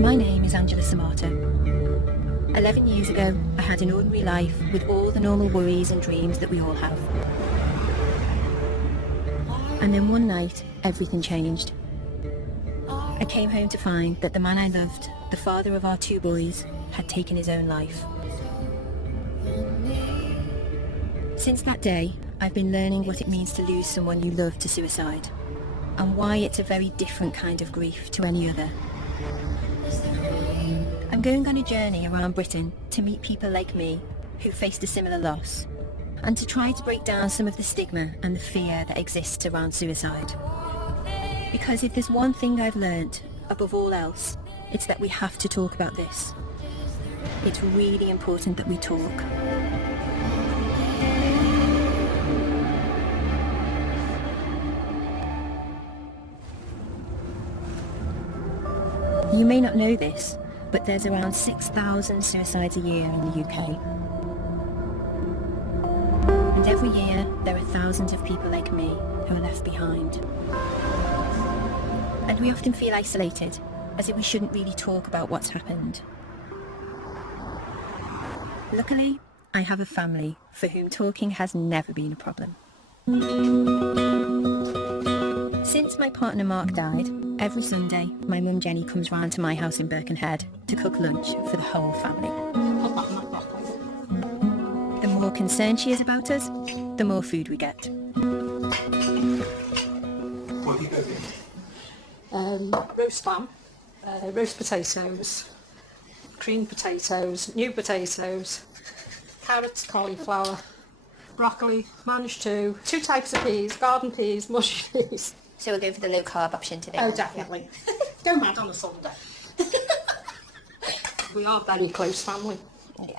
My name is Angela Samata. 11 years ago, I had an ordinary life with all the normal worries and dreams that we all have. And then one night, everything changed. I came home to find that the man I loved, the father of our 2 boys, had taken his own life. Since that day, I've been learning what it means to lose someone you love to suicide, and why it's a very different kind of grief to any other. I'm going on a journey around Britain to meet people like me who faced a similar loss, and to try to break down some of the stigma and the fear that exists around suicide. Because if there's one thing I've learnt, above all else, it's that we have to talk about this. It's really important that we talk. You may not know this, but there's around 6,000 suicides a year in the UK. And every year, there are thousands of people like me who are left behind. And we often feel isolated, as if we shouldn't really talk about what's happened. Luckily, I have a family for whom talking has never been a problem. Since my partner Mark died, every Sunday my mum Jenny comes round to my house in Birkenhead to cook lunch for the whole family. The more concerned she is about us, the more food we get. Roast lamb, roast potatoes, creamed potatoes, new potatoes, carrots, cauliflower, broccoli, managed 2 types of peas, garden peas, mushy peas. So we'll go for the low carb option today. Oh, definitely. Go mad on a Sunday. We are very close family. Yeah.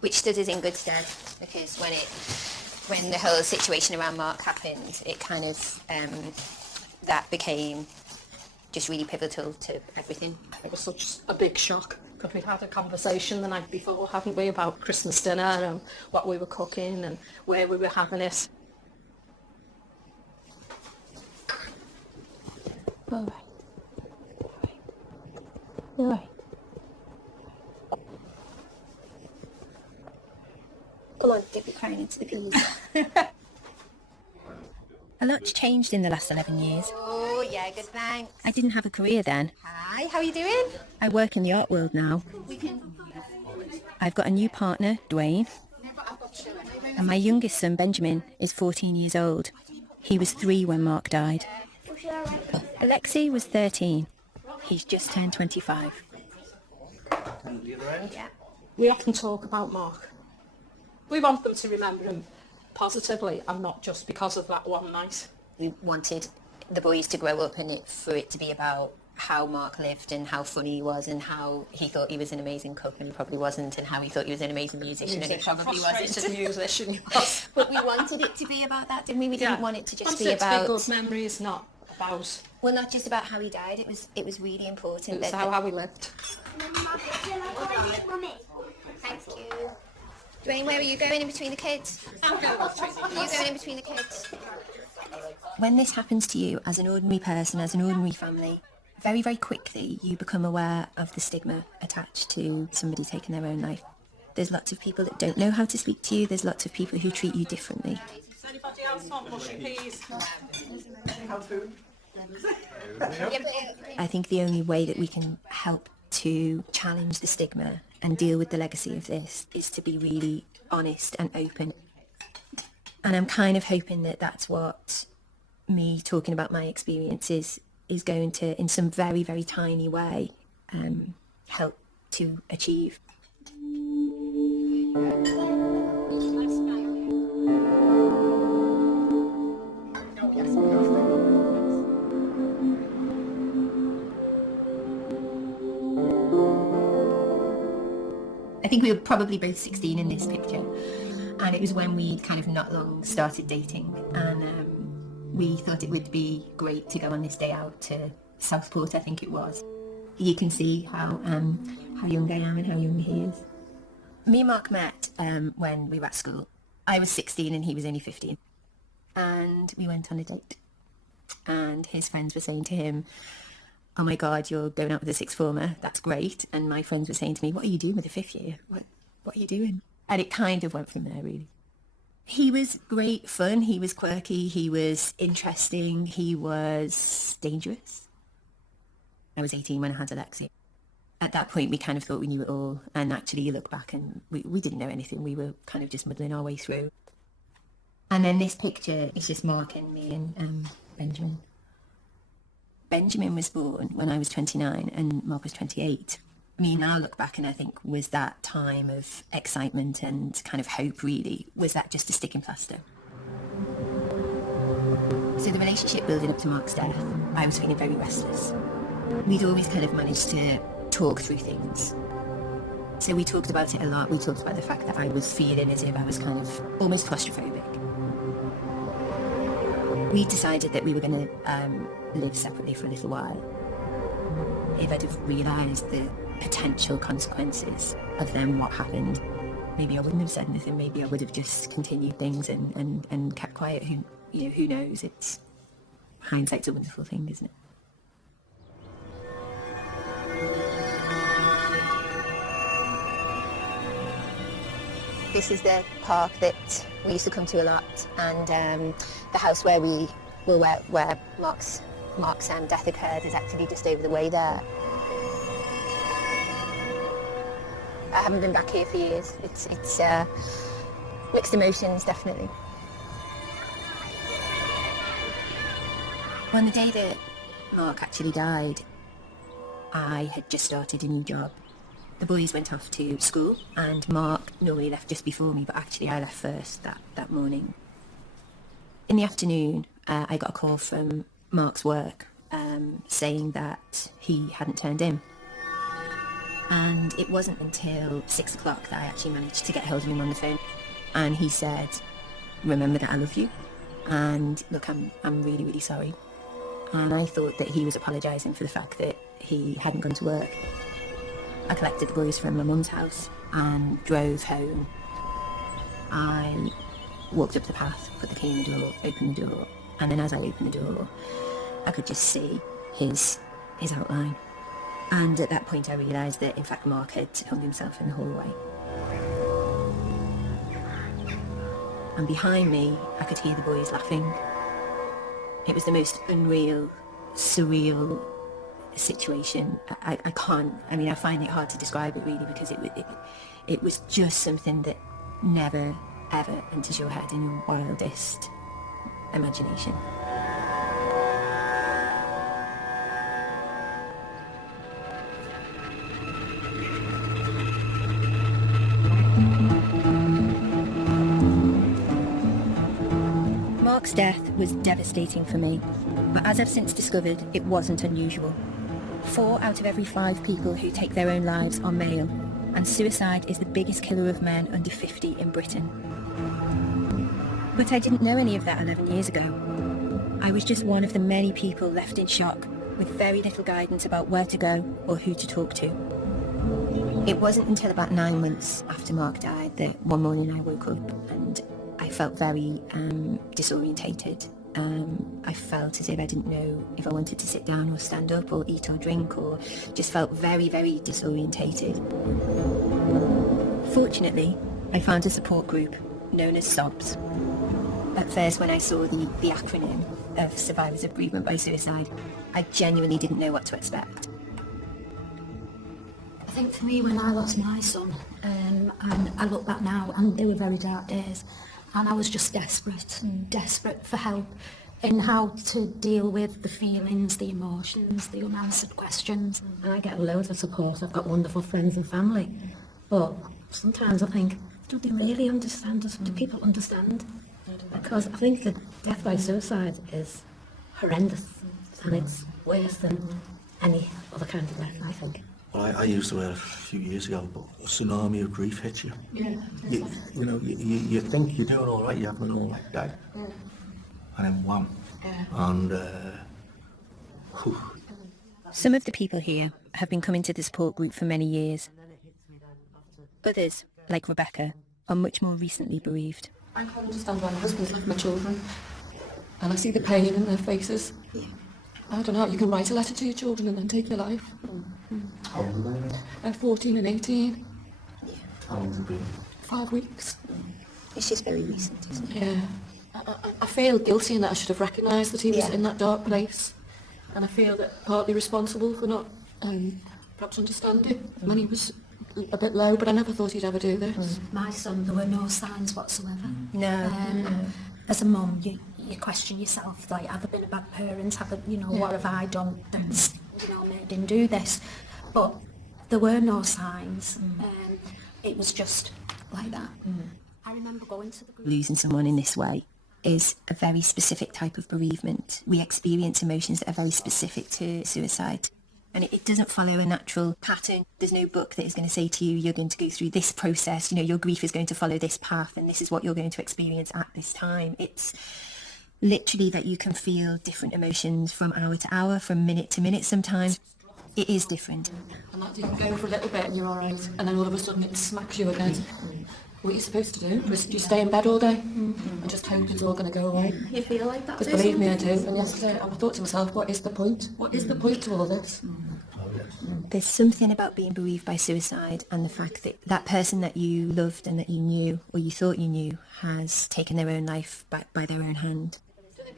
Which stood us in good stead, because when the whole situation around Mark happened, it kind of that became just really pivotal to everything. It was such a big shock, because we'd had a conversation the night before, hadn't we, about Christmas dinner and what we were cooking and where we were having it. All right. Come on, dip your crown into the peas. A lot's changed in the last 11 years. Oh, yeah, good, thanks. I didn't have a career then. Hi, how are you doing? I work in the art world now. I've got a new partner, Dwayne, and my youngest son, Benjamin, is 14 years old. He was 3 when Mark died. Alexei was 13. He's just turned 25. Yeah. We often talk about Mark. We want them to remember him positively and not just because of that one night. We wanted the boys to grow up and for it to be about how Mark lived and how funny he was and how he thought he was an amazing cook and he probably wasn't, and how he thought he was an amazing musician and he probably wasn't. Musician. But we wanted it to be about that, didn't we? We didn't want it to just be about... to be good memories, not about... Well, not just about how he died. It was really important. It was how he lived. Thank you. Dwayne, where are you going in between the kids? I'm going Are you going in between the kids? When this happens to you as an ordinary person, as an ordinary family, very, very quickly you become aware of the stigma attached to somebody taking their own life. There's lots of people that don't know how to speak to you. There's lots of people who treat you differently. Does anybody else want mushy peas? I think the only way that we can help to challenge the stigma and deal with the legacy of this is to be really honest and open. And I'm kind of hoping that that's what me talking about my experiences is going to, in some very, very tiny way, help to achieve. I think we were probably both 16 in this picture, and it was when we kind of not long started dating, and we thought it would be great to go on this day out to Southport, I think it was. You can see how young I am and how young he is. Me and Mark met when we were at school. I was 16 and he was only 15, and we went on a date, and his friends were saying to him, oh my God, you're going out with a sixth former, that's great. And my friends were saying to me, what are you doing with a fifth year? What are you doing? And it kind of went from there, really. He was great fun, he was quirky, he was interesting, he was dangerous. I was 18 when I had Alexia. At that point, we kind of thought we knew it all. And actually, you look back and we didn't know anything. We were kind of just muddling our way through. And then this picture is just Mark and me and Benjamin. Benjamin was born when I was 29 and Mark was 28. I mean, now I look back and I think, was that time of excitement and kind of hope really, was that just a sticking plaster? So the relationship building up to Mark's death, I was feeling very restless. We'd always kind of managed to talk through things. So we talked about it a lot. We talked about the fact that I was feeling as if I was kind of almost claustrophobic. We decided that we were going to live separately for a little while. If I'd have realised the potential consequences of then what happened, maybe I wouldn't have said anything. Maybe I would have just continued things and kept quiet. Who knows? It's hindsight's a wonderful thing, isn't it? This is the park that we used to come to a lot, and the house where where Mark's death occurred is actually just over the way there. I haven't been back here for years. It's mixed emotions, definitely. On the day that Mark actually died, I had just started a new job. The boys went off to school and Mark normally left just before me, but actually I left first that morning. In the afternoon, I got a call from Mark's work saying that he hadn't turned in. And it wasn't until 6 o'clock that I actually managed to get hold of him on the phone. And he said, remember that I love you. And look, I'm really, really sorry. And I thought that he was apologising for the fact that he hadn't gone to work. I collected the boys from my mum's house and drove home. I walked up the path, put the key in the door, opened the door, and then as I opened the door, I could just see his outline. And at that point I realised that in fact Mark had hung himself in the hallway. And behind me, I could hear the boys laughing. It was the most unreal, surreal situation. I find it hard to describe it really, because it was just something that never ever enters your head in your wildest imagination. Mark's death was devastating for me, but as I've since discovered, it wasn't unusual. 4 out of every 5 people who take their own lives are male, and suicide is the biggest killer of men under 50 in Britain. But I didn't know any of that 11 years ago. I was just one of the many people left in shock, with very little guidance about where to go or who to talk to. It wasn't until about 9 months after Mark died that one morning I woke up and I felt very disorientated. I felt as if I didn't know if I wanted to sit down or stand up or eat or drink, or just felt very, very disorientated. Fortunately, I found a support group known as SOBS. At first, when I saw the acronym of Survivors of Bereavement by Suicide, I genuinely didn't know what to expect. I think for me, when I lost my son, and I look back now, and they were very dark days, and I was just desperate for help in how to deal with the feelings, the emotions, the unanswered questions. And I get loads of support. I've got wonderful friends and family. But sometimes I think, do they really understand us? Do people understand? Because I think that death by suicide is horrendous, and it's worse than any other kind of death, I think. Well, I used the word a few years ago, but a tsunami of grief hits you. Yeah. You think you're doing all right, you're having an all right day, and then wham. Yeah. And Some of the people here have been coming to the support group for many years. Others, like Rebecca, are much more recently bereaved. I can't understand why my husband's left my children, and I see the pain in their faces. I don't know, you can write a letter to your children and then take your life. How old are they? 14 and 18. How long has it been? 5 weeks. It's just very recent, isn't it? Yeah. I feel guilty in that I should have recognised that he was Yeah. in that dark place. And I feel that partly responsible for not perhaps understanding when he was a bit low, but I never thought he'd ever do this. My son, there were no signs whatsoever. No. As a mum, you question yourself, like, have I been a bad parent? Have I, what have I done that's, made him do this? But there were no signs. It was just like that. I remember going to the group. Losing someone in this way is a very specific type of bereavement. We experience emotions that are very specific to suicide. And it doesn't follow a natural pattern. There's no book that is going to say to you, you're going to go through this process, your grief is going to follow this path, and this is what you're going to experience at this time. It's literally that you can feel different emotions from hour to hour, from minute to minute sometimes. It is different. And that you can go for a little bit and you're all right, and then all of a sudden it smacks you again. What are you supposed to do? Just you stay in bed all day and just hope it's all going to go away? You feel like that? Because believe me, I do. And yesterday I thought to myself, what is the point? What is the point to all this? There's something about being bereaved by suicide and the fact that that person that you loved and that you knew, or you thought you knew, has taken their own life by their own hand.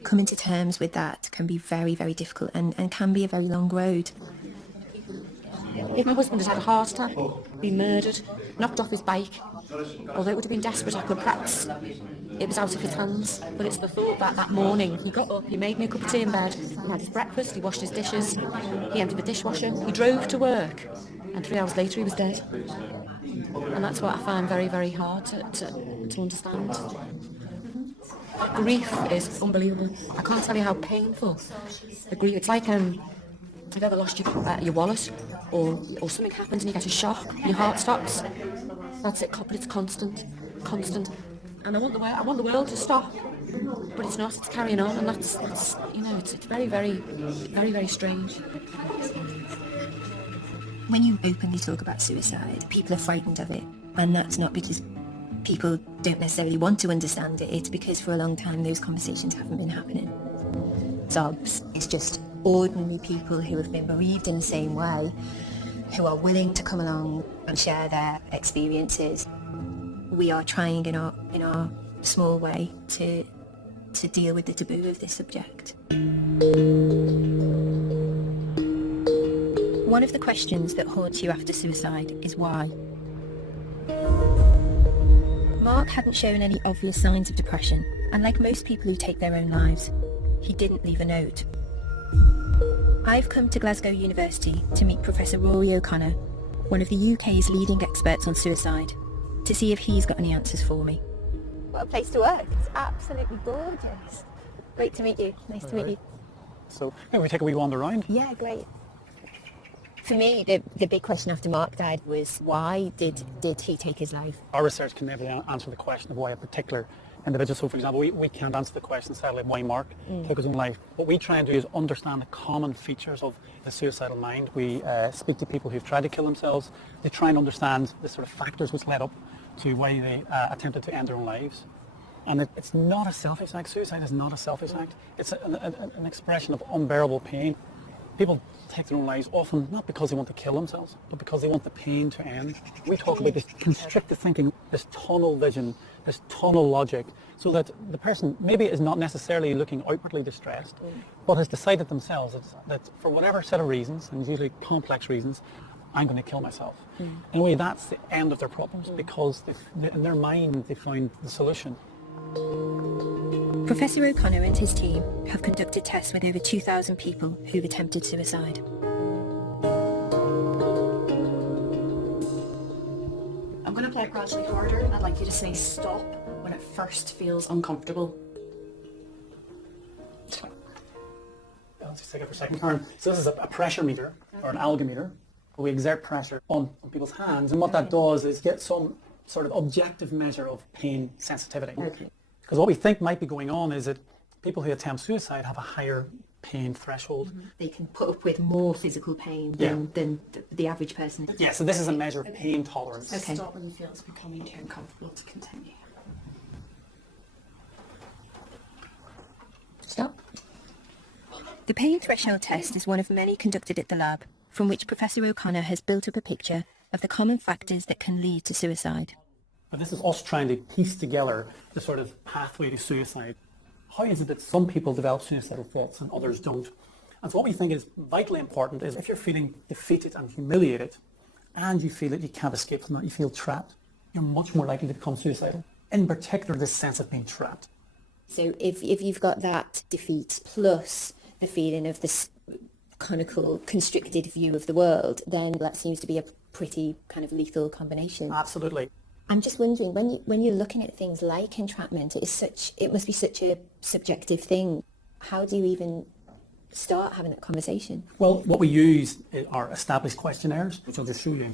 Coming to terms with that can be very, very difficult and can be a very long road. If my husband had had a heart attack, been murdered, knocked off his bike, although it would have been desperate, I could perhaps, it was out of his hands. But it's the thought that morning he got up, he made me a cup of tea in bed, he had his breakfast, he washed his dishes, he emptied the dishwasher, he drove to work, and 3 hours later he was dead. And that's what I find very, very hard to understand. Grief is unbelievable. I can't tell you how painful the grief. It's like you've ever lost your wallet, or something happens and you get a shock, your heart stops. That's it, but it's constant. And I want the world to stop, but it's not. It's carrying on, and that's it's very, very, very, very strange. When you openly talk about suicide, people are frightened of it, and that's not because people don't necessarily want to understand it. It's because for a long time those conversations haven't been happening. SOBS is just ordinary people who have been bereaved in the same way, who are willing to come along and share their experiences. We are trying in our small way to deal with the taboo of this subject. One of the questions that haunts you after suicide is why. Mark hadn't shown any obvious signs of depression, and like most people who take their own lives, he didn't leave a note. I've come to Glasgow University to meet Professor Rory O'Connor, one of the UK's leading experts on suicide, to see if he's got any answers for me. What a place to work. It's absolutely gorgeous. Great to meet you. Nice to meet you. So, yeah, we take a wee wander around. Yeah, great. For me, the big question after Mark died was why did he take his life? Our research can never answer the question of why a particular individual. So, for example, we can't answer the question, sadly, why Mark took his own life. What we try and do is understand the common features of the suicidal mind. We speak to people who've tried to kill themselves. They try and understand the sort of factors which led up to why they attempted to end their own lives. And it's not a selfish act. Suicide is not a selfish act. It's an expression of unbearable pain. People take their own lives often not because they want to kill themselves, but because they want the pain to end. We talk about this constricted thinking, this tunnel vision, this tunnel logic, so that the person maybe is not necessarily looking outwardly distressed, but has decided themselves that for whatever set of reasons, and usually complex reasons, I'm going to kill myself. In a way, that's the end of their problems, because in their mind they find the solution. Professor O'Connor and his team have conducted tests with over 2,000 people who've attempted suicide. I'm going to play it gradually harder, and I'd like you to say stop when it first feels uncomfortable. Let's just take it for a second, Karen. So this is a pressure meter, or an algometer, where we exert pressure on people's hands, and what that does is get some sort of objective measure of pain sensitivity. Okay. Because what we think might be going on is that people who attempt suicide have a higher pain threshold. They can put up with more physical pain than the average person. Yeah, so this is a measure of pain tolerance. Okay. Stop when you feel it's becoming too uncomfortable to continue. Stop. The pain threshold test is one of many conducted at the lab, from which Professor O'Connor has built up a picture of the common factors that can lead to suicide. But this is us trying to piece together the sort of pathway to suicide. How is it that some people develop suicidal thoughts and others don't? And so what we think is vitally important is if you're feeling defeated and humiliated and you feel that you can't escape from that, you feel trapped, you're much more likely to become suicidal. In particular, this sense of being trapped. So if you've got that defeat plus the feeling of this conical, constricted view of the world, then that seems to be a pretty kind of lethal combination. Absolutely. I'm just wondering, when you're looking at things like entrapment, it must be such a subjective thing. How do you even start having that conversation? Well, what we use are established questionnaires, which I'll just show you.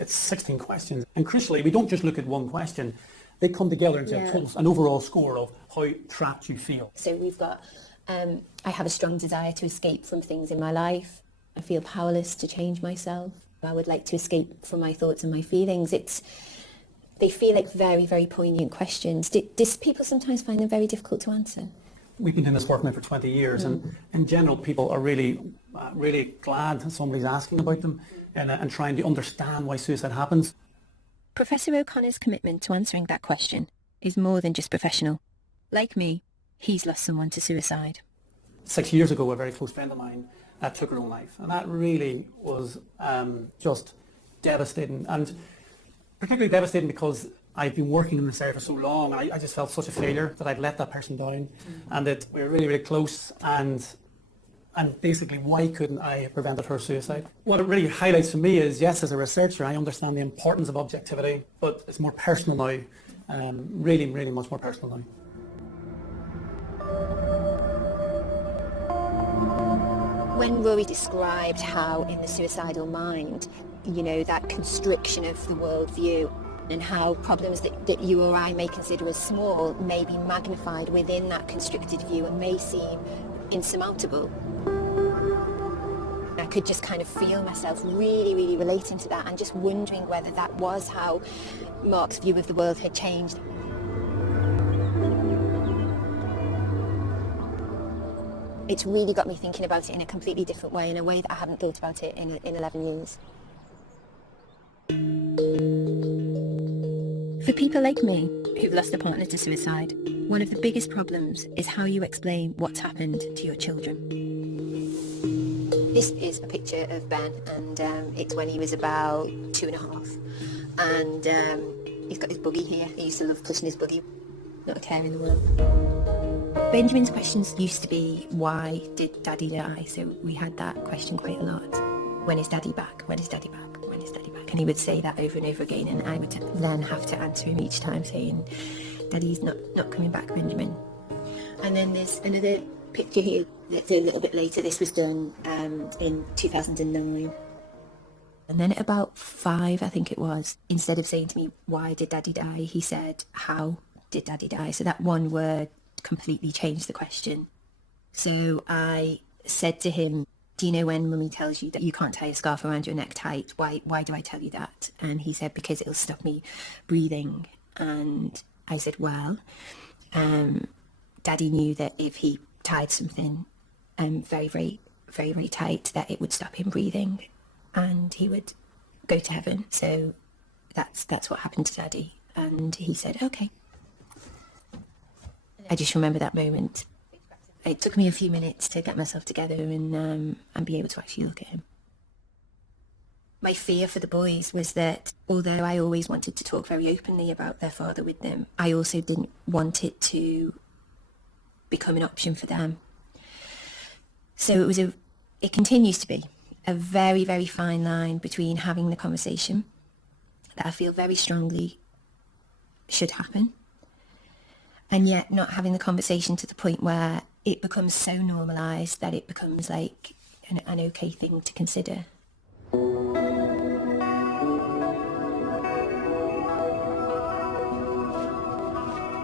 It's 16 questions. And crucially, we don't just look at one question. They come together and tell us an overall score of how trapped you feel. So we've got, I have a strong desire to escape from things in my life. I feel powerless to change myself. I would like to escape from my thoughts and my feelings. They feel like very, very poignant questions. Do people sometimes find them very difficult to answer? We've been doing this work now for 20 years, and in general, people are really glad that somebody's asking about them and trying to understand why suicide happens. Professor O'Connor's commitment to answering that question is more than just professional. Like me, he's lost someone to suicide. 6 years ago, a very close friend of mine took her own life, and that really was just devastating, and particularly devastating because I've been working in this area for so long, and I just felt such a failure that I'd let that person down, and that we were really, really close, and basically, why couldn't I have prevented her suicide? What it really highlights for me is, yes, as a researcher, I understand the importance of objectivity, but it's more personal now, really, really much more personal now. When Rory described how in the suicidal mind, that constriction of the worldview and how problems that you or I may consider as small may be magnified within that constricted view and may seem insurmountable. I could just kind of feel myself really, really relating to that and just wondering whether that was how Mark's view of the world had changed. It's really got me thinking about it in a completely different way, in a way that I haven't thought about it in 11 years. For people like me, who've lost a partner to suicide, one of the biggest problems is how you explain what's happened to your children. This is a picture of Ben, and it's when he was about 2.5. And he's got his buggy here. He used to love pushing his buggy. Not a care in the world. Benjamin's questions used to be, why did Daddy die? So we had that question quite a lot. When is Daddy back? When is Daddy back? When is Daddy back? And he would say that over and over again, and I would then have to answer him each time saying, Daddy's not coming back, Benjamin. And then there's another picture here that's a little bit later. This was done in 2009. And then at about 5, I think it was, instead of saying to me, why did Daddy die? He said, how did Daddy die? So that one word completely changed the question. So I said to him, do you know when Mummy tells you that you can't tie a scarf around your neck tight? Why do I tell you that? And he said, because it'll stop me breathing. And I said, well, Daddy knew that if he tied something very, very, very, very tight, that it would stop him breathing and he would go to heaven. So that's what happened to Daddy. And he said, okay. I just remember that moment. It took me a few minutes to get myself together and be able to actually look at him. My fear for the boys was that although I always wanted to talk very openly about their father with them, I also didn't want it to become an option for them. So it continues to be a very, very fine line between having the conversation that I feel very strongly should happen, and yet not having the conversation to the point where it becomes so normalised that it becomes like an okay thing to consider.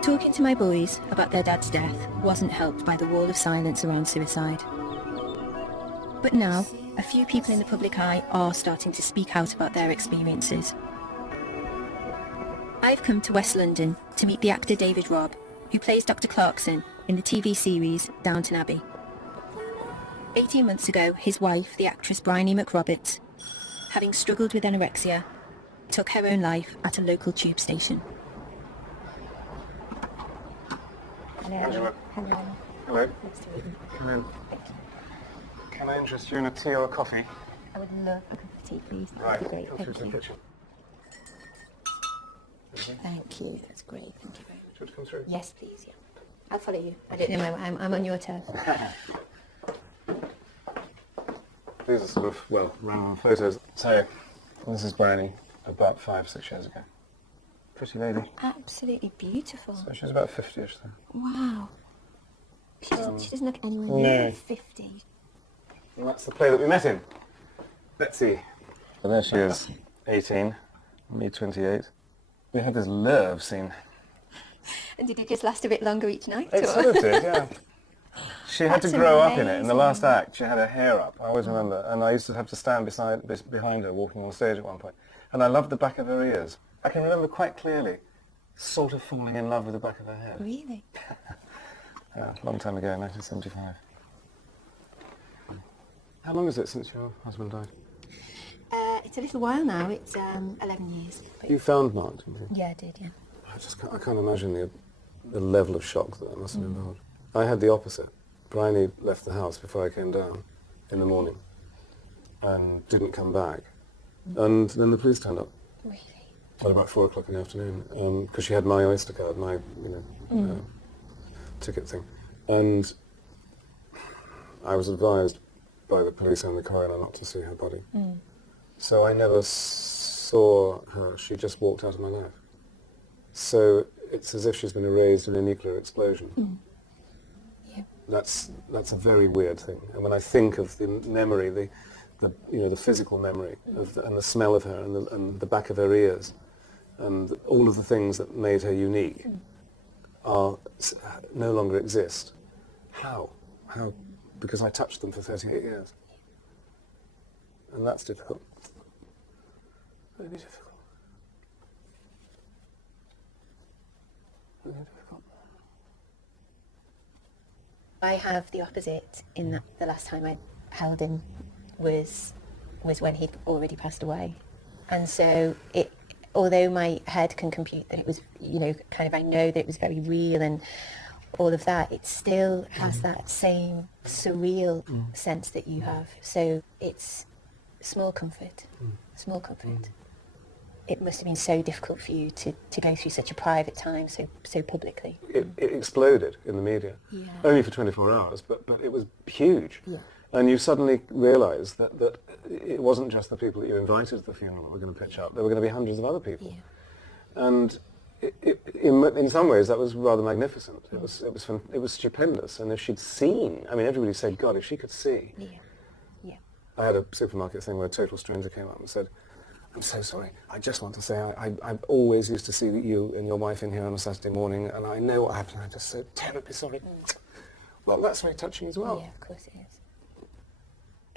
Talking to my boys about their dad's death wasn't helped by the wall of silence around suicide. But now, a few people in the public eye are starting to speak out about their experiences. I've come to West London to meet the actor David Robb, who plays Dr. Clarkson in the TV series Downton Abbey. 18 months ago, his wife, the actress Bryony McRoberts, having struggled with anorexia, took her own life at a local tube station. Hello. Hello. Come in. Can I interest you in a tea or a coffee? I would love a cup of tea, please. Right. That'd be great. Come through to the Thank you. kitchen. Thank you. That's great. Thank you very much. Do you want to come through? Yes, please. Yeah. I'll follow you. I don't know. I'm on your turf. These are sort of, well, random photos. So, this is Bryony about 5-6 years ago. Pretty lady. Absolutely beautiful. So she's about 50ish then. Wow. She doesn't look anywhere No. near 50. And that's the play that we met in. Betsy. So there she is, 18, me 28. We had this love scene. And did it just last a bit longer each night? It or? sort of did, yeah. She had to That's grow up in it. In the amazing. last act, she had her hair up. I always remember. And I used to have to stand behind her, walking on stage at one point. And I loved the back of her ears. I can remember quite clearly sort of falling in love with the back of her hair. Really? Yeah, a long time ago, 1975. How long is it since your husband died? It's a little while now. It's 11 years. But You found Mark, didn't you? yeah, I did, yeah. I can't imagine the level of shock that must have involved. I had the opposite. Bryony left the house before I came down in the morning and didn't come back. And then the police turned up Really? at about 4 o'clock in the afternoon because she had my Oyster card, my ticket thing. And I was advised by the police and the coroner not to see her body. So I never saw her. She just walked out of my life. So it's as if she's been erased in a nuclear explosion. Yeah. That's a very weird thing. And when I think of the memory, the physical memory and the smell of her and the back of her ears and all of the things that made her unique no longer exist. How? Because I touched them for 38 years. And that's difficult. Really difficult. Really difficult. I have the opposite in that the last time I held him was when he'd already passed away. And so although my head can compute that it was, I know that it was very real and all of that, it still has that same surreal sense that you have. So it's small comfort. It must have been so difficult for you to go through such a private time so publicly. It exploded in the media. Yeah. Only for 24 hours, but it was huge. Yeah. And you suddenly realise that it wasn't just the people that you invited to the funeral that were going to pitch up. There were going to be hundreds of other people. Yeah. And in some ways that was rather magnificent. It was stupendous. And if she'd seen, everybody said, God, if she could see. Yeah. Yeah. I had a supermarket thing where a total stranger came up and said, I'm so sorry. I just want to say I always used to see you and your wife in here on a Saturday morning, and I know what happened. I'm just so terribly sorry. Well, that's very touching as well. Yeah, of course it is.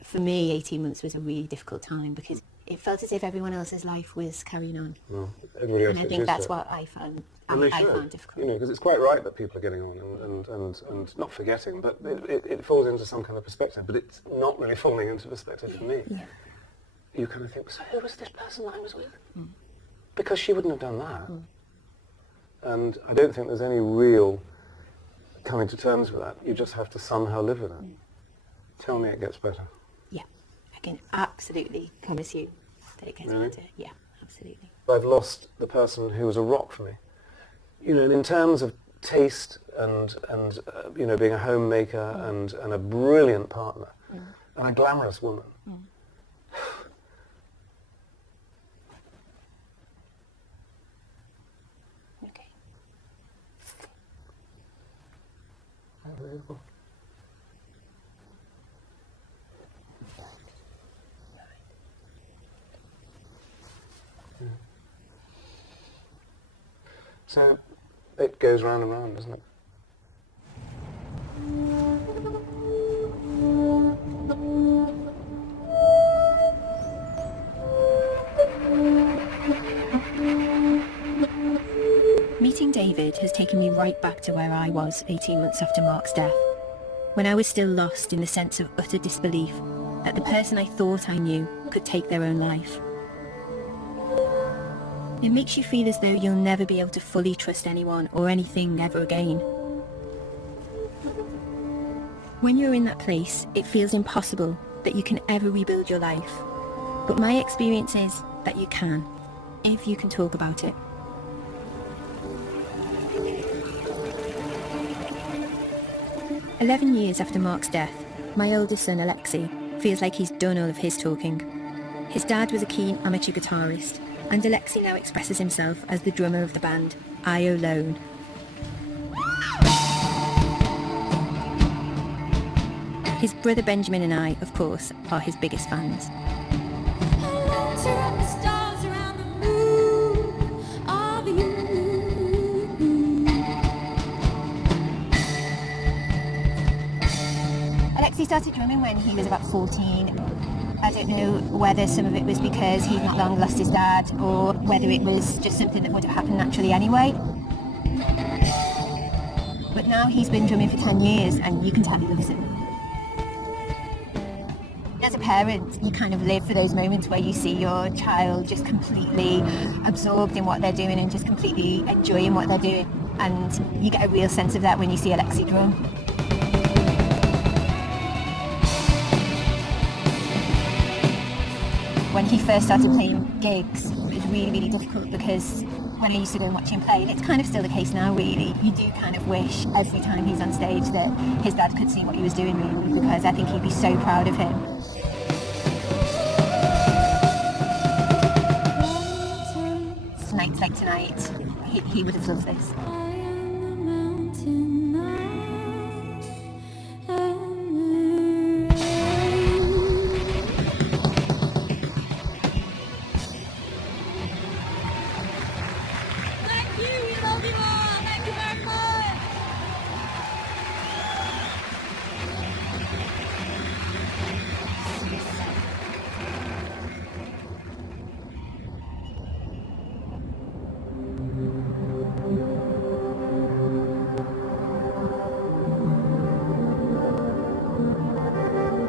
For me, 18 months was a really difficult time because it felt as if everyone else's life was carrying on. Well, everybody else And I gets think used that's to it. what I found Well, they should, difficult. because it's quite right that people are getting on and not forgetting, but it falls into some kind of perspective, but it's not really falling into perspective for me. Yeah. You kind of think, so who was this person I was with? Because she wouldn't have done that. And I don't think there's any real coming to terms with that. You just have to somehow live with it. Tell me it gets better. Yeah, I can absolutely promise you that it gets Really? better. Yeah, absolutely. I've lost the person who was a rock for me. And in terms of taste and being a homemaker and a brilliant partner and a glamorous woman. Okay. Unbelievable. So it goes round and round, doesn't it? Meeting David has taken me right back to where I was 18 months after Mark's death. when I was still lost in the sense of utter disbelief that the person I thought I knew could take their own life. It makes you feel as though you'll never be able to fully trust anyone or anything ever again. When you're in that place, it feels impossible that you can ever rebuild your life. But my experience is that you can, if you can talk about it. "11 years after Mark's death, my oldest son Alexei feels like he's done all of his talking. His dad was a keen amateur guitarist, and Alexei now expresses himself as the drummer of the band I Alone. His brother Benjamin and I, of course, are his biggest fans. Alexei started drumming when he was about 14. I don't know whether some of it was because he'd not long lost his dad, or whether it was just something that would have happened naturally anyway. But now he's been drumming for 10 years, and you can tell he loves it. As a parent, you kind of live for those moments where you see your child just completely absorbed in what they're doing and just completely enjoying what they're doing. And you get a real sense of that when you see Alexei drum. When he first started playing gigs, it was really, really difficult because when I used to go and watch him play, and it's kind of still the case now really, you do kind of wish every time he's on stage that his dad could see what he was doing really, because I think he'd be so proud of him. Nights like tonight, he would have loved this.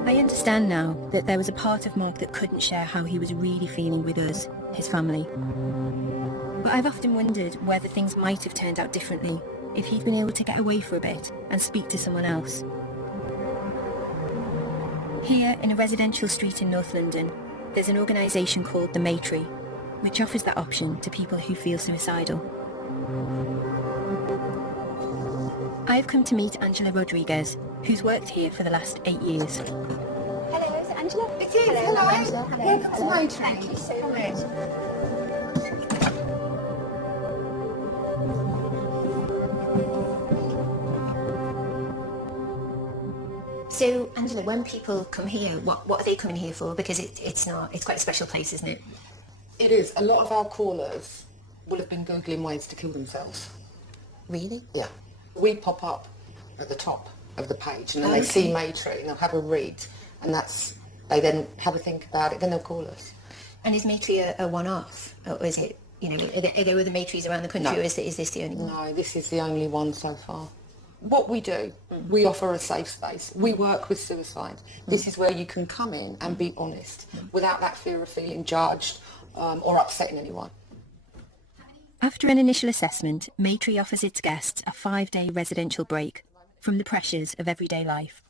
I understand now that there was a part of Mark that couldn't share how he was really feeling with us, his family. But I've often wondered whether things might have turned out differently if he'd been able to get away for a bit and speak to someone else. Here, in a residential street in North London, there's an organisation called the Maytree, which offers that option to people who feel suicidal. I've come to meet Angela Rodriguez, who's worked here for the last 8 years. Hello, is it Angela? It is. Hello, Hello. Angela. Hello. Welcome to my Thank you so much. So, Angela, when people come here, what are they coming here for? Because it's quite a special place, isn't it? It is. A lot of our callers will have been Googling ways to kill themselves. Really? Yeah. We pop up at the top of the page and then they see Maytree and they'll have a read and they then have a think about it, then they'll call us. And is Maytree a one-off? Or is it, are there other Maytrees around the country, No. or is this the only one? No, this is the only one so far. What we do, we offer a safe space. We work with suicide. This is where you can come in and be honest without that fear of feeling judged or upsetting anyone. After an initial assessment, Maytree offers its guests a 5-day residential break from the pressures of everyday life.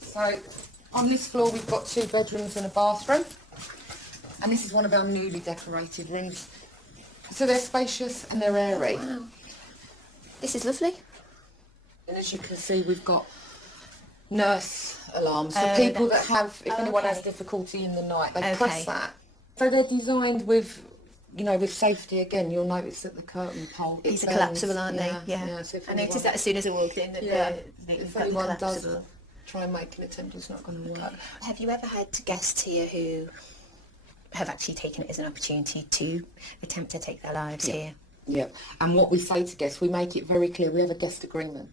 So on this floor we've got 2 bedrooms and a bathroom, and this is one of our newly decorated rooms. So they're spacious and they're airy. Wow. This is lovely. And as you can see, we've got nurse alarms for Oh, people that that's- have, if anyone has okay. difficulty in the night, they Okay. press that. So they're designed with, with safety. Again, you'll notice that the curtain pole, These are bends. collapsible, aren't they? Yeah. So if I anyone- noticed that as soon as I walked in. That they've if got anyone does collapsible. try and make an attempt, it's not going to work. Have you ever had guests here who have actually taken it as an opportunity to attempt to take their lives here? Yeah, and what we say to guests, we make it very clear. We have a guest agreement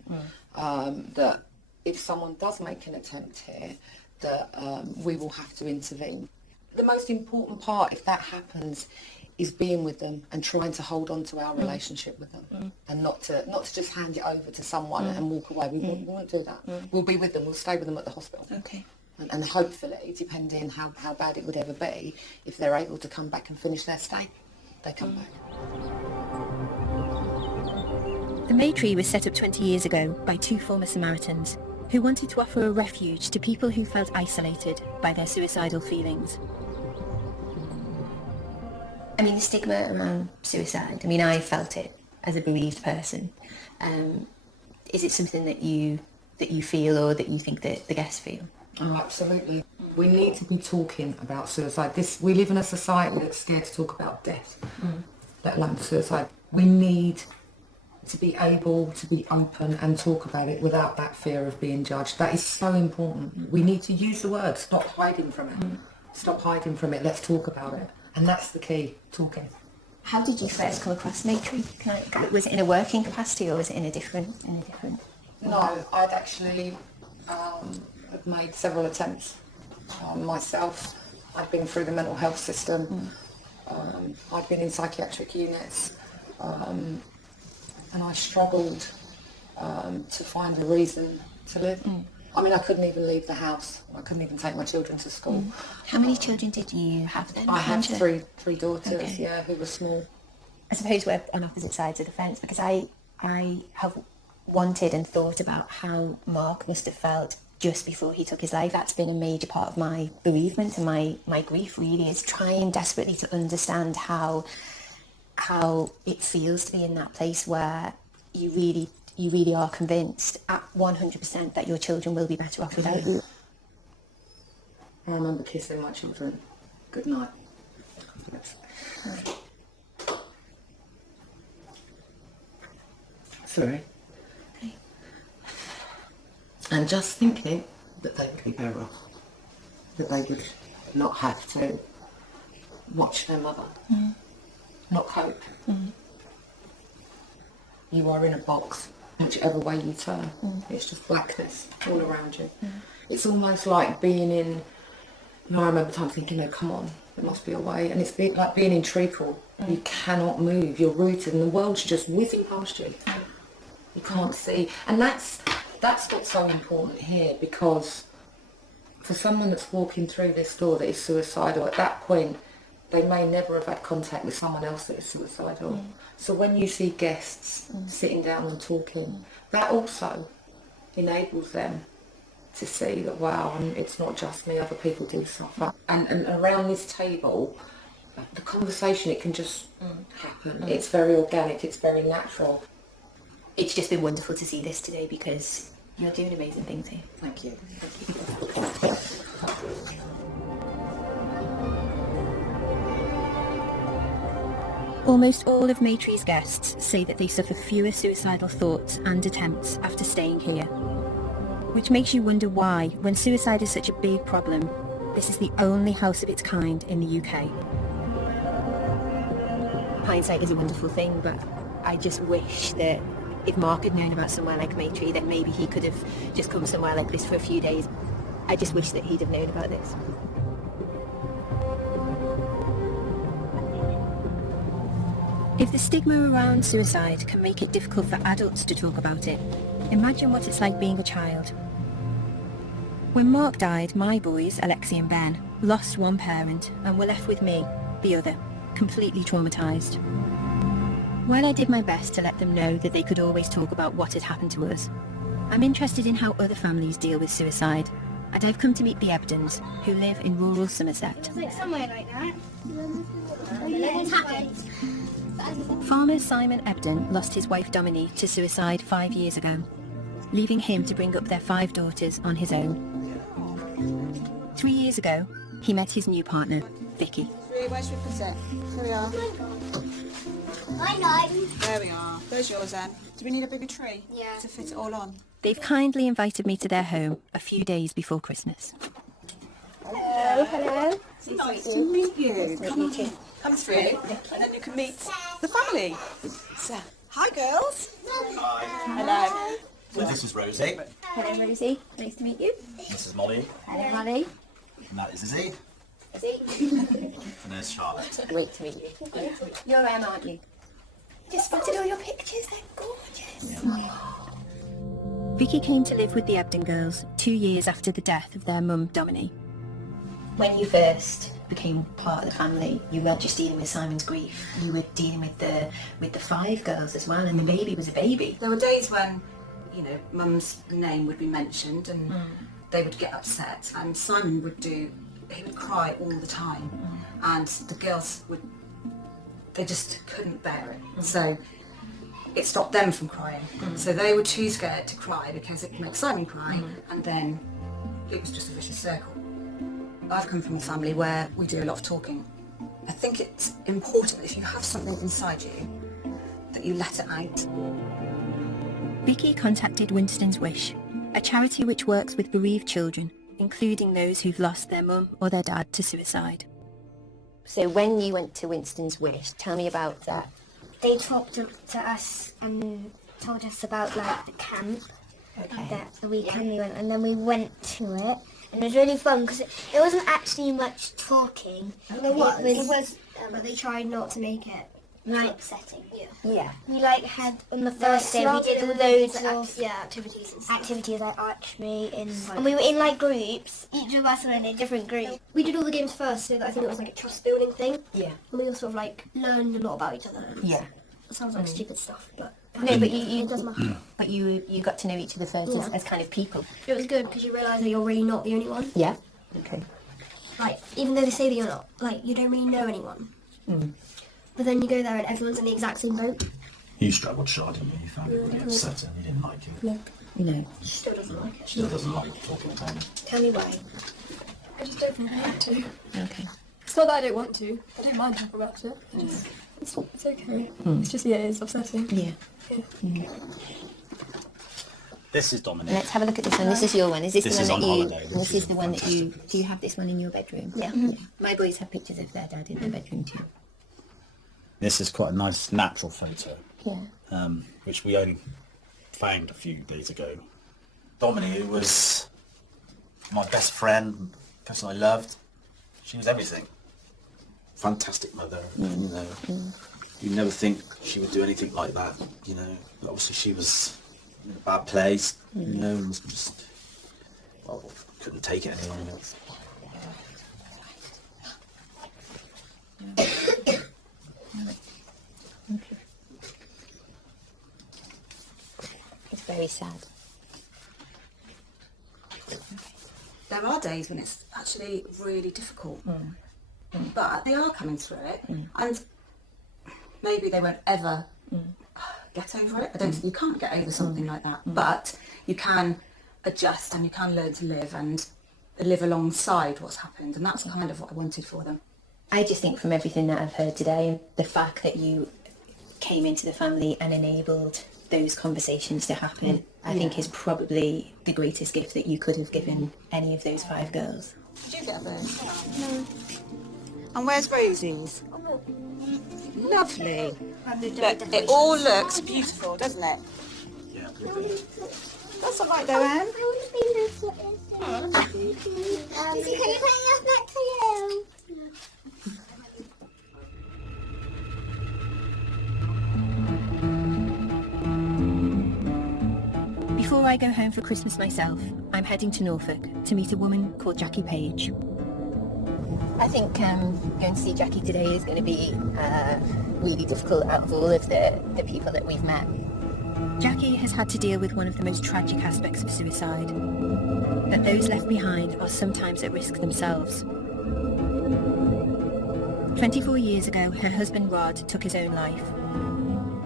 that if someone does make an attempt here, that we will have to intervene. The most important part, if that happens, is being with them and trying to hold on to our relationship with them, and not to just hand it over to someone and walk away. We won't do that. We'll be with them. We'll stay with them at the hospital. Okay. And hopefully, depending how bad it would ever be, if they're able to come back and finish their stay, they come back. The Maytree was set up 20 years ago by two former Samaritans who wanted to offer a refuge to people who felt isolated by their suicidal feelings. I mean, the stigma around suicide, I mean, I felt it as a bereaved person. Is it something that you feel, or that you think that the guests feel? Oh, absolutely. We need to be talking about suicide. We live in a society that's scared to talk about death, let alone suicide. We need to be able to be open and talk about it without that fear of being judged. That is so important. We need to use the word. Stop hiding from it. Stop hiding from it. Let's talk about it. And that's the key, talking. How did you first come across Maytree? Was it in a working capacity, or was it in a different? No, I'd actually had made several attempts myself. I'd been through the mental health system. I'd been in psychiatric units, and I struggled to find a reason to live. I mean, I couldn't even leave the house. I couldn't even take my children to school. How many children did you have then? I had three daughters, Okay. who were small. I suppose we're on opposite sides of the fence, because I have wanted and thought about how Mark must have felt just before he took his life. That's been a major part of my bereavement and my grief, really, is trying desperately to understand how it feels to be in that place where you really are convinced at 100% that your children will be better off without you. I remember kissing my children. Good night. Sorry. Okay. And just thinking that they would be better off. That they would not have to watch their mother. Not cope. You are in a box. Whichever way you turn, it's just blackness all around you. It's almost like being in, I remember times thinking, no, come on, there must be a way. And it's like being in treacle. You cannot move, you're rooted, and the world's just whizzing past you. You can't see. And that's what's so important here, because for someone that's walking through this door that is suicidal, at that point, they may never have had contact with someone else that is suicidal. So when you see guests sitting down and talking, that also enables them to see that, wow, it's not just me, other people do suffer. And around this table, the conversation, it can just happen. It's very organic, it's very natural. It's just been wonderful to see this today, because you're doing amazing things here. Thank you. Almost all of Maytree's guests say that they suffer fewer suicidal thoughts and attempts after staying here. Which makes you wonder why, when suicide is such a big problem, this is the only house of its kind in the UK. Hindsight is a wonderful thing, but I just wish that if Mark had known about somewhere like Maytree, that maybe he could have just come somewhere like this for a few days. I just wish that he'd have known about this. If the stigma around suicide can make it difficult for adults to talk about it, imagine what it's like being a child. When Mark died, my boys, Alexi and Ben, lost one parent and were left with me, the other, completely traumatised. While I did my best to let them know that they could always talk about what had happened to us, I'm interested in how other families deal with suicide, and I've come to meet the Ebdons, who live in rural Somerset. Like somewhere like that. What's happened? Farmer Simon Ebdon lost his wife Dominique to suicide 5 years ago, leaving him to bring up their 5 daughters on his own. 3 years ago, he met his new partner, Vicky. Where should we put it? Here we are. I know. There we are. There's yours, then. Do we need a bigger tree? Yeah. To fit it all on? They've kindly invited me to their home a few days before Christmas. Hello. It's nice to meet you. Come through, and then you can meet the family. So, hi, girls. Hello. So this is Rosie. Hello Rosie, nice to meet you. This is Molly. Hello Molly. And that is Izzy. See? And there's Charlotte. Great to meet you. You're Em, aren't you? Just spotted all your pictures, they're gorgeous. Vicky came to live with the Ebden girls 2 years after the death of their mum, Dominique. When you first became part of the family, you weren't just dealing with Simon's grief, you were dealing with the 5 girls as well, and the baby was a baby. There were days when, you know, Mum's name would be mentioned and they would get upset, and Simon he would cry all the time, and the girls they just couldn't bear it. So it stopped them from crying. So they were too scared to cry because it makes Simon cry, and then it was just a vicious circle. I've come from a family where we do a lot of talking. I think it's important if you have something inside you that you let it out. Vicky contacted Winston's Wish, a charity which works with bereaved children, including those who've lost their mum or their dad to suicide. So when you went to Winston's Wish, tell me about that. They talked to us and told us about like the camp that the weekend we went, and then we went to it, and it was really fun because it wasn't actually much talking. It was, but they tried not to make it like upsetting. Yeah. We like had on the first day we did all loads of activities like archery and we were in like groups. Each of us were in a different group. We did all the games first, so that I think it was like a trust building thing. Yeah. And we all sort of like learned a lot about each other. Yeah. It sounds like stupid stuff, but no, but it does matter. But you got to know each other first as kind of people. It was good because you realise that you're really not the only one. Yeah. Okay. Like even though they say that you're not, like you don't really know anyone. But then you go there and everyone's in the exact same boat. You struggled, Charlotte, didn't you? You found it really upsetting. You didn't like it. Yeah. You know. She still doesn't like it. Still doesn't like talking to me. Tell me why. I just don't think I want to. Okay. It's not that I don't want to. I don't mind talking about it. It's okay. It's just, it's upsetting. Yeah. This is Dominic. Let's have a look at this one. This is your one. Is this This the is one that on you? holiday. This is the one that you. Do you have this one in your bedroom? Yeah. My boys have pictures of their dad in their bedroom too. This is quite a nice natural photo, Yeah. which we only found a few days ago. Dominic, who was my best friend, person I loved, she was everything. Fantastic mother, you know. You'd never think she would do anything like that, you know. But obviously she was in a bad place, you know, and was just, well, couldn't take it any longer. It's very sad. There are days when it's actually really difficult, but they are coming through it, and maybe they won't ever get over it. I don't think you can't get over something like that, but you can adjust and you can learn to live and live alongside what's happened, and that's kind of what I wanted for them. I just think from everything that I've heard today, the fact that you came into the family and enabled those conversations to happen, I think is probably the greatest gift that you could have given any of those 5 girls. Did you get those? No. And where's Rosie's? Lovely. Look, it all looks beautiful, doesn't it? Yeah. That's all right though, Anne. Can you put us next to you? Before I go home for Christmas myself, I'm heading to Norfolk to meet a woman called Jackie Page. I think going to see Jackie today is going to be really difficult out of all of the people that we've met. Jackie has had to deal with one of the most tragic aspects of suicide, that those left behind are sometimes at risk themselves. 24 years ago, her husband Rod took his own life.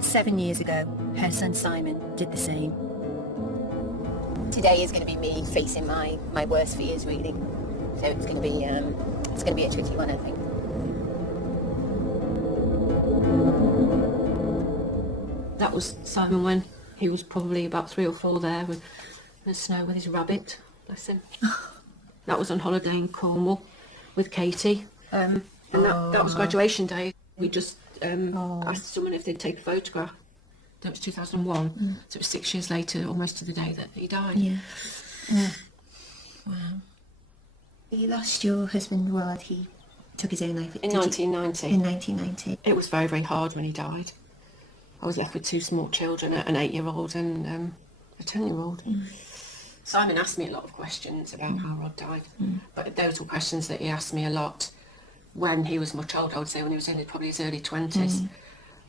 7 years ago, her son Simon did the same. Today is going to be me facing my worst fears, really. So it's going to be a tricky one, I think. That was Simon when he was probably about 3 or 4 there with the snow with his rabbit, bless him. That was on holiday in Cornwall with Katie. And that was graduation day. We just asked someone if they'd take a photograph. That was 2001, so it was 6 years later, almost to the day that he died. Yeah. Wow. You lost your husband, Rod. He took his own life? In 1990. In 1990. It was very, very hard when he died. I was left with 2 small children, an 8-year-old and a 10-year-old. Simon asked me a lot of questions about how Rod died, but those were questions that he asked me a lot when he was much older. I would say when he was in probably his early 20s.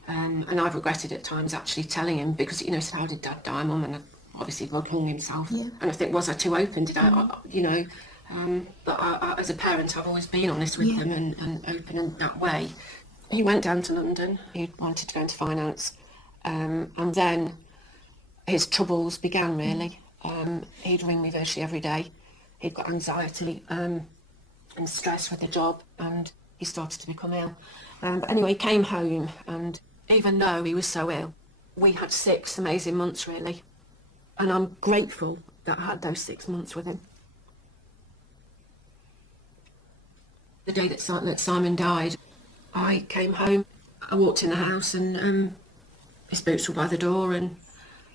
And I've regretted at times actually telling him, because, you know, he said, how did Dad die, Mum? And obviously Rod hung himself. And I think, was I too open? Did I, you know? But I, as a parent, I've always been honest with them and open in that way. He went down to London. He wanted to go into finance. And then his troubles began, really. He'd ring me virtually every day. He'd got anxiety and stress with the job, and he started to become ill. But anyway, he came home, and even though he was so ill, we had 6 amazing months, really. And I'm grateful that I had those 6 months with him. The day that Simon died, I came home, I walked in the house, and his boots were by the door, and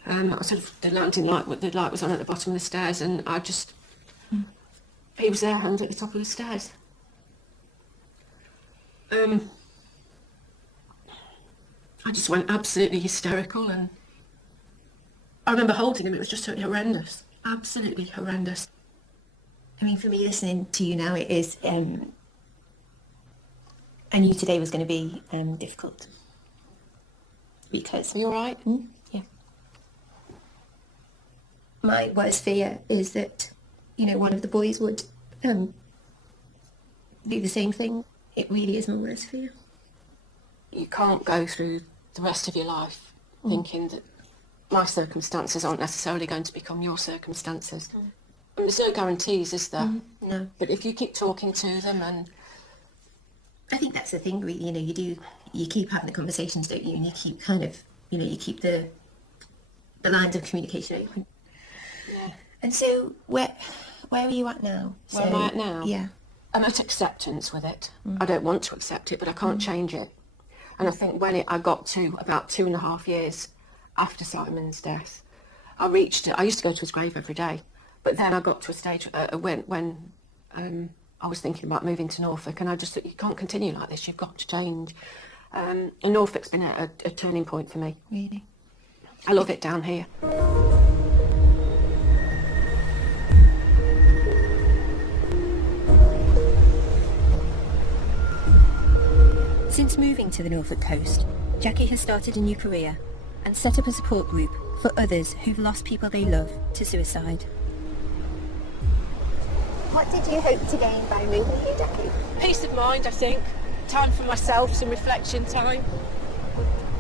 I sort of, the light was on at the bottom of the stairs, and I just, he was there and at the top of the stairs. I just went absolutely hysterical, and I remember holding him. It was just horrendous, absolutely horrendous. I mean, for me, listening to you now, it is, I knew today was going to be difficult. Because... Are you all right? Yeah. My worst fear is that, you know, one of the boys would do the same thing. It really is my worst fear. You can't go through the rest of your life thinking that my circumstances aren't necessarily going to become your circumstances. There's no guarantees, is there? No. But if you keep talking to them, and I think that's the thing, really. You know, you keep having the conversations, don't you? And you keep kind of, you know, you keep the lines of communication open. Yeah. And so, where are you at now? Where am I at now? Yeah. I'm at acceptance with it. I don't want to accept it, but I can't change it. And I think when I got to about 2.5 years after Simon's death, I used to go to his grave every day, but then I got to a stage when I was thinking about moving to Norfolk, and I just thought, you can't continue like this, you've got to change. And Norfolk's been a turning point for me. Really? I love it down here. Since moving to the Norfolk coast, Jackie has started a new career and set up a support group for others who've lost people they love to suicide. What did you hope to gain by moving here, Jackie? Peace of mind, I think. Time for myself, some reflection time.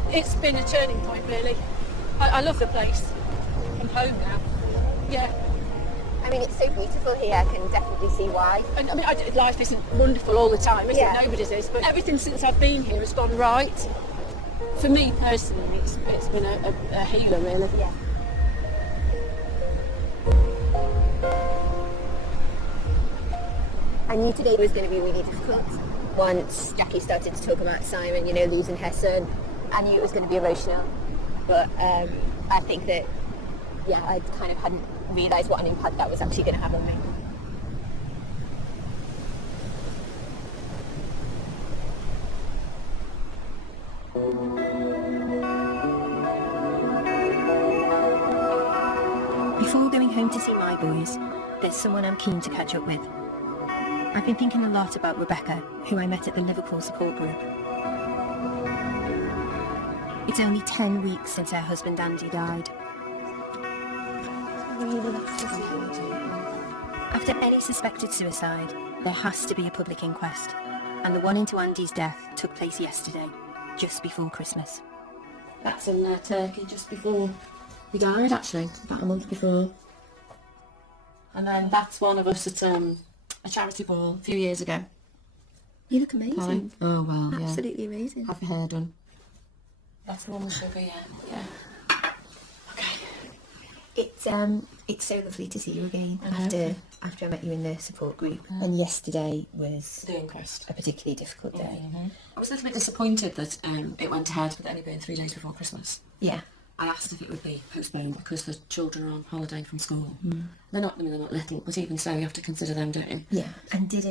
It's been a turning point, really. I love the place. I'm home now. Yeah. I mean, it's so beautiful here, I can definitely see why. And I mean, life isn't wonderful all the time, is it? Nobody's is, but everything since I've been here has gone right. For me personally, it's been a healer, really. Yeah. I knew today was going to be really difficult. Once Jackie started to talk about Simon, you know, losing her son, I knew it was going to be emotional. But I think that, yeah, I kind of hadn't realised what an impact that was actually going to have on me. Before going home to see my boys, there's someone I'm keen to catch up with. I've been thinking a lot about Rebecca, who I met at the Liverpool support group. It's only 10 weeks since her husband Andy died. After any suspected suicide, there has to be a public inquest, and the one into Andy's death took place yesterday, just before Christmas. That's in Turkey just before he died, actually, about a month before. And then that's one of us at a charity ball a few years ago. You look amazing. Oh, well, yeah. Absolutely amazing. Have your hair done. That's the one with sugar, yeah. It's so lovely to see you again after I met you in the support group. And yesterday was the inquest. A particularly difficult day. I was a little bit disappointed that it went ahead with it only being 3 days before Christmas. Yeah. I asked if it would be postponed because the children are on holiday from school. They're not little, but even so, you have to consider them, don't you? Yeah. And did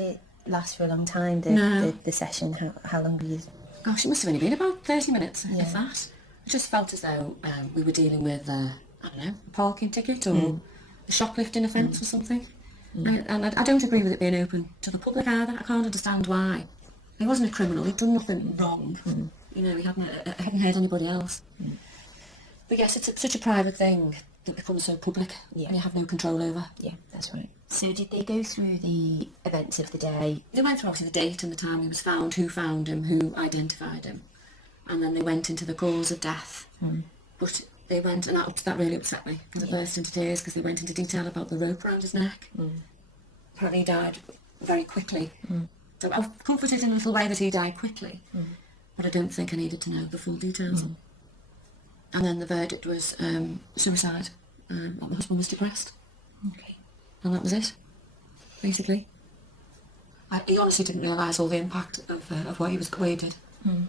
last for a long time, No. the session? How long were you... Gosh, it must have only been about 30 minutes, if that. It just felt as though we were dealing with, I don't know, a parking ticket or a shoplifting offence or something. And I don't agree with it being open to the public either. I can't understand why. He wasn't a criminal, he'd done nothing wrong. You know, he hadn't hurt anybody else. But yes, it's such a private thing that becomes so public and you have no control over. Yeah, that's right. So did they go through the events of the day? They went through obviously the date and the time he was found, who found him, who identified him. And then they went into the cause of death. But they went, and that really upset me, because I burst into tears because they went into detail about the rope around his neck. Apparently he died very quickly. So I was comforted in a little way that he died quickly, but I don't think I needed to know the full details. And then the verdict was suicide. My husband was depressed. Okay. And that was it, basically. He honestly didn't realise all the impact of what he did. And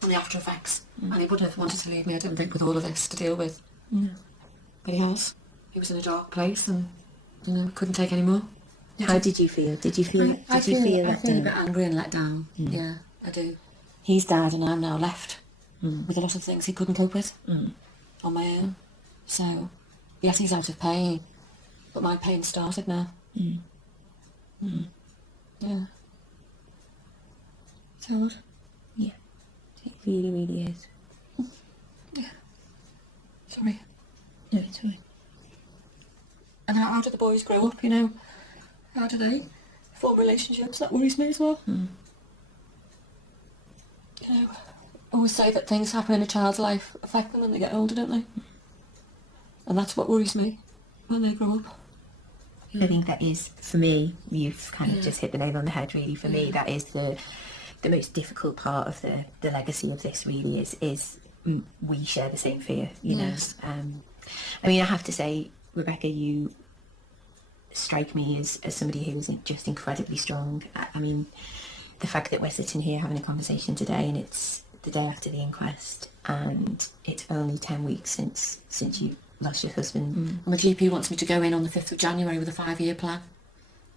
the after effects. And he wouldn't have wanted to leave me, I don't think, with all of this to deal with. But he has. He was in a dark place and, you know, couldn't take any more. How did you feel? Did you feel I feel let a down? bit angry and let down. Yeah, I do. He's died and I'm now left with a lot of things he couldn't cope with on my own. So, yes, he's out of pain, but my pain started now. Yeah. It's hard. Yeah. It really, really is. Yeah. Sorry. No, it's fine. And how do the boys grow up, you know? How do they form relationships? That worries me as well. You know, I always say that things happen in a child's life affect them when they get older, don't they? And that's what worries me, when they grow up. I think that is, for me, you've kind of just hit the nail on the head, really. For me, that is the most difficult part of the legacy of this, really, is we share the same fear, you know. I mean, I have to say, Rebecca, you strike me as somebody who is just incredibly strong. I mean, the fact that we're sitting here having a conversation today and it's the day after the inquest and it's only 10 weeks since you lost your husband. And the GP wants me to go in on the 5th of January with a 5-year plan.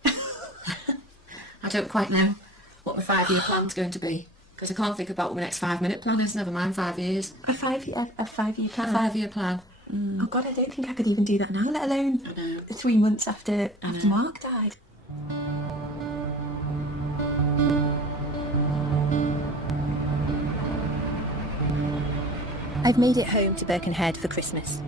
I don't quite know what my 5-year plan's going to be, because I can't think about what my next 5-minute plan is, never mind 5 years. A 5-year plan? A 5-year plan. Oh God, I don't think I could even do that now, let alone 3 months after Mark died. I've made it home to Birkenhead for Christmas.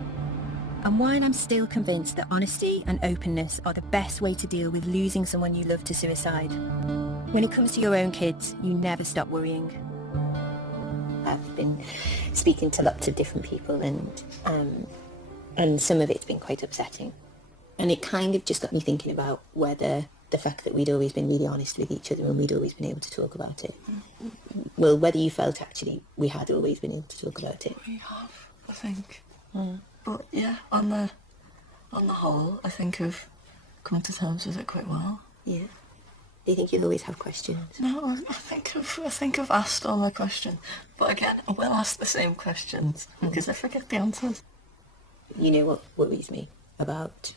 And while I'm still convinced that honesty and openness are the best way to deal with losing someone you love to suicide, when it comes to your own kids, you never stop worrying. I've been speaking to lots of different people and some of it's been quite upsetting. And it kind of just got me thinking about whether the fact that we'd always been really honest with each other and we'd always been able to talk about it. Well, whether you felt actually we had always been able to talk about it. We have, I think. But yeah, on the whole, I think I've come to terms with it quite well. Yeah. Do you think you'll always have questions? No, I think I've asked all my questions. But again, I will ask the same questions because I forget the answers. You know what worries me about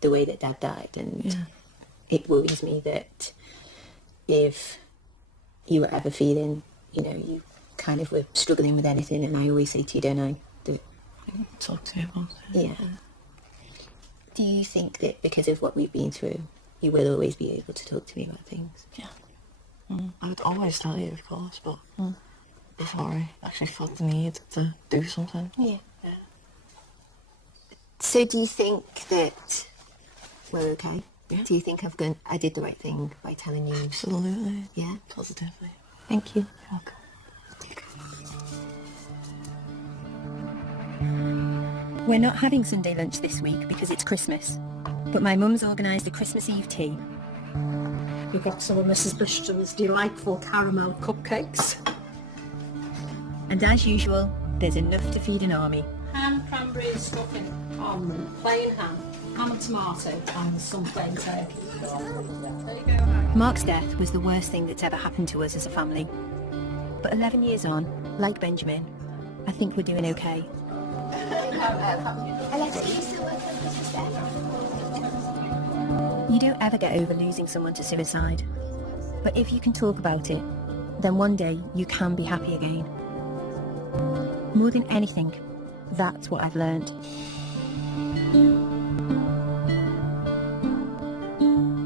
the way that Dad died, and it worries me that if you were ever feeling, you know, you kind of were struggling with anything, and I always say to you, don't I, that talk to you about it. Yeah. Do you think that because of what we've been through, you will always be able to talk to me about things? Yeah. I would always tell you, of course, but before I actually felt the need to do something. Yeah. So do you think that we're okay? Yeah. Do you think I did the right thing by telling you? Absolutely. Yeah? Positively. Thank you. You're welcome. We're not having Sunday lunch this week because it's Christmas, but my mum's organised a Christmas Eve tea. We've got some of Mrs. Bishop's delightful caramel cupcakes. And as usual, there's enough to feed an army. Ham, cranberry, stuffing, almond, plain ham and tomato, and some plain turkey. There you go. Mark's death was the worst thing that's ever happened to us as a family. But 11 years on, like Benjamin, I think we're doing okay. You don't ever get over losing someone to suicide. But if you can talk about it, then one day you can be happy again. More than anything, that's what I've learned.